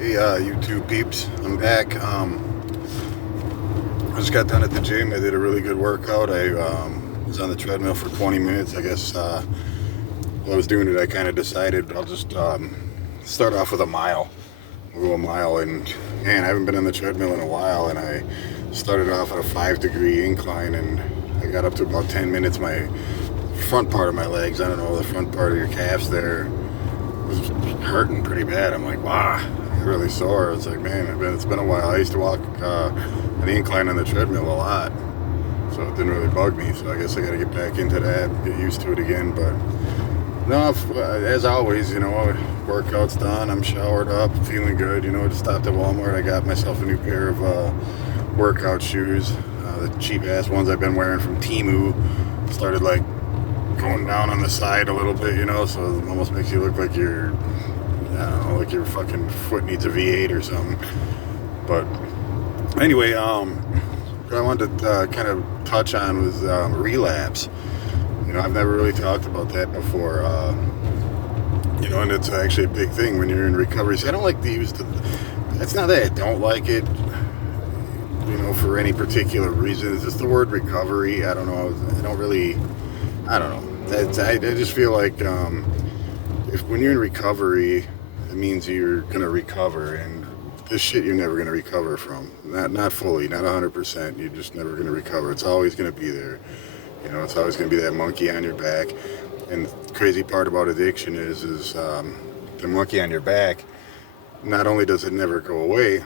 Hey, YouTube peeps, I'm back. I just got done at the gym. I did a really good workout. I was on the treadmill for 20 minutes. I guess while I was doing it, I kind of decided I'll just start off with a mile. We'll go a mile, and man, I haven't been on the treadmill in a while, and I started off at a 5-degree incline, and I got up to about 10 minutes. My front part of my legs, I don't know, the front part of your calves there was hurting pretty bad. I'm like, wow, really sore. It's like, man, it's been a while. I used to walk an incline on the treadmill a lot, so it didn't really bug me. So I guess I got to get back into that, get used to it again. But no, as always, workout's done. I'm showered up, feeling good. Just stopped at Walmart. I got myself a new pair of workout shoes, the cheap ass ones I've been wearing from Temu. Started like going down on the side a little bit, so it almost makes you look like you're, I don't know, like your fucking foot needs a V8 or something. But anyway, what I wanted to kind of touch on was relapse. I've never really talked about that before, and it's actually a big thing when you're in recovery. So I don't like to use it's not that I don't like it, for any particular reason. It's just the word recovery. I don't know. I don't know. I just feel like when you're in recovery, it means you're going to recover, and this shit you're never going to recover from. Not fully, not 100%. You're just never going to recover. It's always going to be there. It's always going to be that monkey on your back. And the crazy part about addiction is the monkey on your back, not only does it never go away,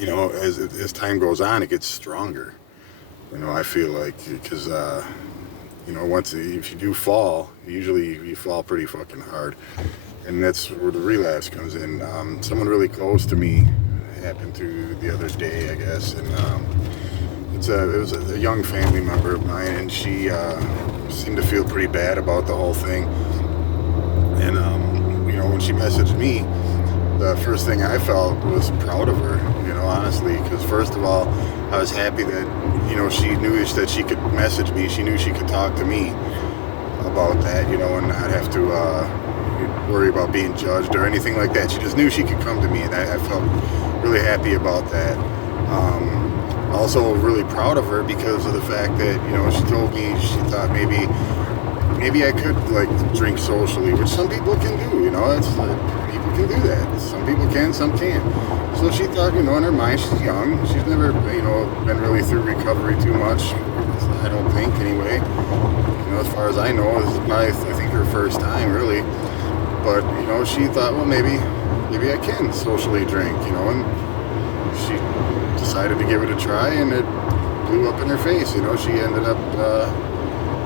as time goes on, it gets stronger. I feel like, because if you do fall, usually you fall pretty fucking hard, and that's where the relapse comes in. Someone really close to me happened to the other day, I guess, and it was a young family member of mine, and she seemed to feel pretty bad about the whole thing. And when she messaged me, the first thing I felt was proud of her, honestly, because first of all, I was happy that she knew that she could message me. She knew she could talk to me about that, and not have to worry about being judged or anything like that. She just knew she could come to me, and I felt really happy about that. Also really proud of her because of the fact that, she told me she thought maybe I could drink socially, which some people can do, it's people can do that. Some people can, some can't. So she thought, in her mind, she's young. She's never, been really through recovery too much. I don't think, anyway. As far as I know, this is probably, I think, her first time, really. But, she thought, well, maybe I can socially drink, and she decided to give it a try, and it blew up in her face. She ended up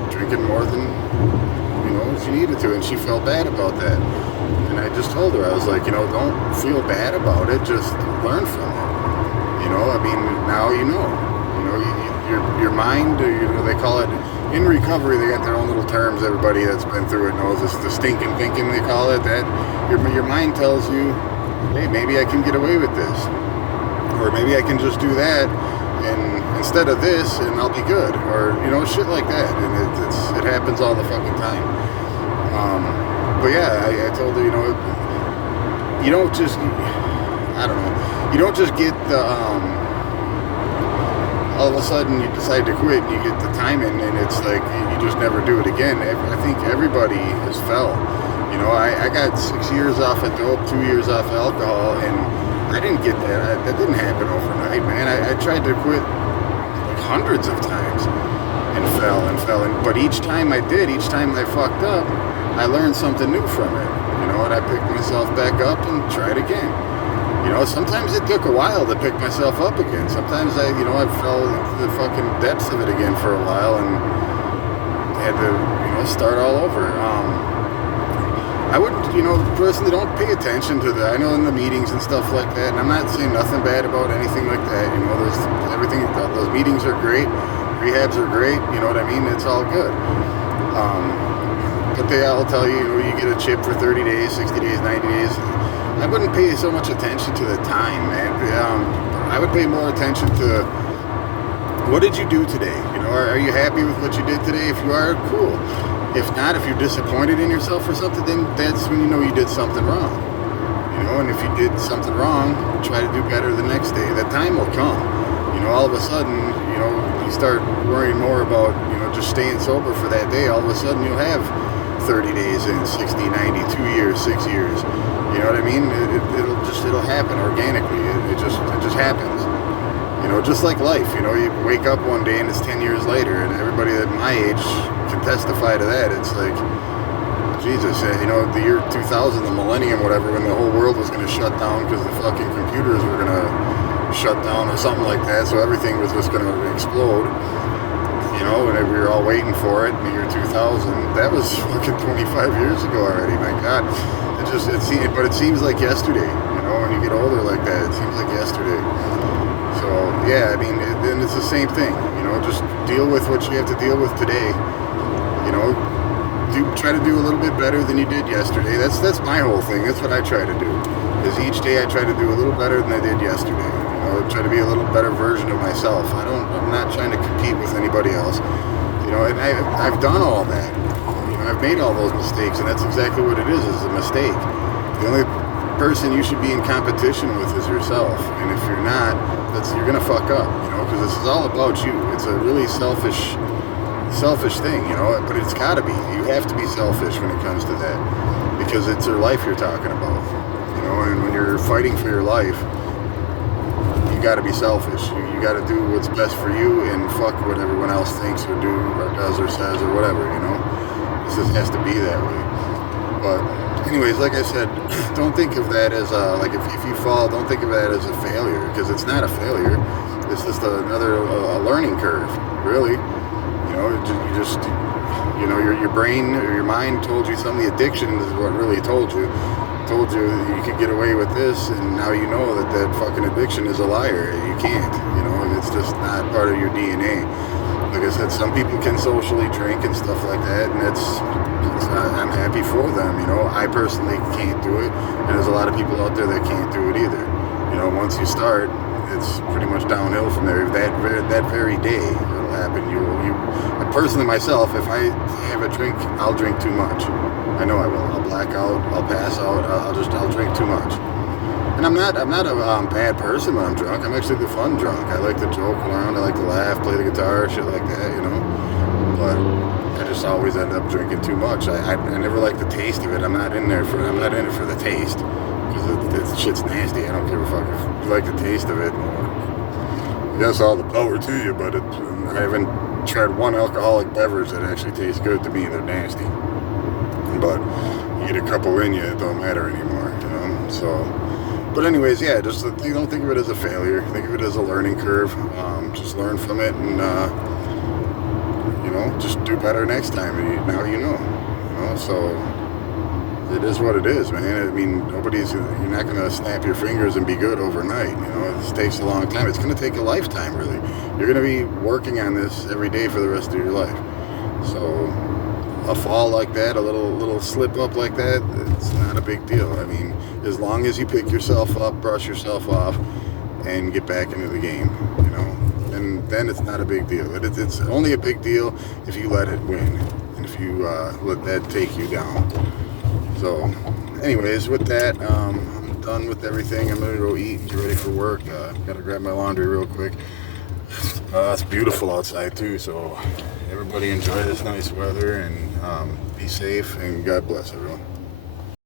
drinking more than, she needed to, and she felt bad about that. And I just told her, I was like, don't feel bad about it, just learn from it. Now your mind, they call it, in recovery, they got their own little terms. Everybody that's been through it knows this, the stinking thinking, they call it, that your mind tells you, hey, maybe I can get away with this, or maybe I can just do that, and instead of this, and I'll be good, or shit like that. And it happens all the fucking time. But yeah, I told her, you don't just, I don't know, you don't just get the, all of a sudden you decide to quit and you get the time in, and it's like you just never do it again. I think everybody has fell. I got 6 years off of dope, 2 years off of alcohol, and I didn't get that. That didn't happen overnight, man. I tried to quit hundreds of times and fell. But each time I did, each time I fucked up, I learned something new from it. And I picked myself back up and tried again. Sometimes it took a while to pick myself up again. Sometimes I fell into the fucking depths of it again for a while and had to, start all over. I wouldn't, personally don't pay attention to that. I know in the meetings and stuff like that, and I'm not saying nothing bad about anything like that. Those meetings are great, rehabs are great, you know what I mean? It's all good. But they all tell you, you get a chip for 30 days, 60 days, 90 days. I wouldn't pay so much attention to the time, man. I would pay more attention to what did you do today? Are you happy with what you did today? If you are, cool. If not, if you're disappointed in yourself or something, then that's when you know you did something wrong. you know, and if you did something wrong, try to do better the next day. That time will come. You know, all of a sudden, you know, you start worrying more about, you know, just staying sober for that day. All of a sudden you'll have 30 days in, 60, 90, 2 years, 6 years. You know what I mean? It'll happen organically. It just happens. You know, just like life. You know, you wake up one day and it's 10 years later, and everybody at my age can testify to that. It's like, Jesus, you know, the year 2000, the millennium, whatever, when the whole world was going to shut down because the fucking computers were going to shut down or something like that, so everything was just going to explode. You know, and we were all waiting for it in the year 2000. That was fucking 25 years ago already. My God, but it seems like yesterday. You know, when you get older like that, it seems like yesterday. So yeah, I mean, then it's the same thing. You know, just deal with what you have to deal with today. You know, try to do a little bit better than you did yesterday. That's my whole thing. That's what I try to do. Is each day I try to do a little better than I did yesterday. You know, try to be a little better version of myself. I'm not trying to compete with anybody else. You know, and I've done all that. You know, I've made all those mistakes, and that's exactly what it is a mistake. The only person you should be in competition with is yourself. And if you're not, you're gonna fuck up. You know, because this is all about you. It's a really selfish thing, you know, but it's gotta be. You have to be selfish when it comes to that, because it's your life you're talking about, you know, and when you're fighting for your life, you gotta be selfish. You gotta do what's best for you and fuck what everyone else thinks or do or does or says or whatever, you know. This just has to be that way. But anyways, like I said, don't think of that as like if you fall, don't think of that as a failure, because it's not a failure. It's just another learning curve, really. You know, you know, your brain or your mind told you something. The addiction is what really told you that you could get away with this, and now you know that fucking addiction is a liar. You can't, you know, and it's just not part of your DNA. Like I said, some people can socially drink and stuff like that, and I'm happy for them, you know. I personally can't do it, and there's a lot of people out there that can't do it either. You know, once you start, it's pretty much downhill from there. That very day it'll happen. Personally, myself, if I have a drink, I'll drink too much. I know I will. I'll black out. I'll pass out. I'll drink too much. And I'm not a bad person when I'm drunk. I'm actually the fun drunk. I like to joke around. I like to laugh, play the guitar, shit like that, you know. But I just always end up drinking too much. I never like the taste of it. I'm not in it for the taste, because the shit's nasty. I don't give a fuck if you like the taste of it. I guess all the power to you, but I haven't tried one alcoholic beverage that actually tastes good to me. They're nasty. But you get a couple in you, it don't matter anymore, you know. So, but anyways, yeah, just don't think of it as a failure. Think of it as a learning curve. Just learn from it, and you know, just do better next time. And now you know. So it is what it is, man. I mean, you're not gonna snap your fingers and be good overnight. You know, this takes a long time. It's gonna take a lifetime, really. You're gonna be working on this every day for the rest of your life. So a fall like that, a little slip up like that, it's not a big deal. I mean, as long as you pick yourself up, brush yourself off, and get back into the game, you know, and then it's not a big deal. It's only a big deal if you let it win, and if you let that take you down. So, anyways, with that, I'm done with everything. I'm gonna go eat and get ready for work. Gotta grab my laundry real quick. It's beautiful outside too, so everybody enjoy this nice weather, and be safe, and God bless everyone.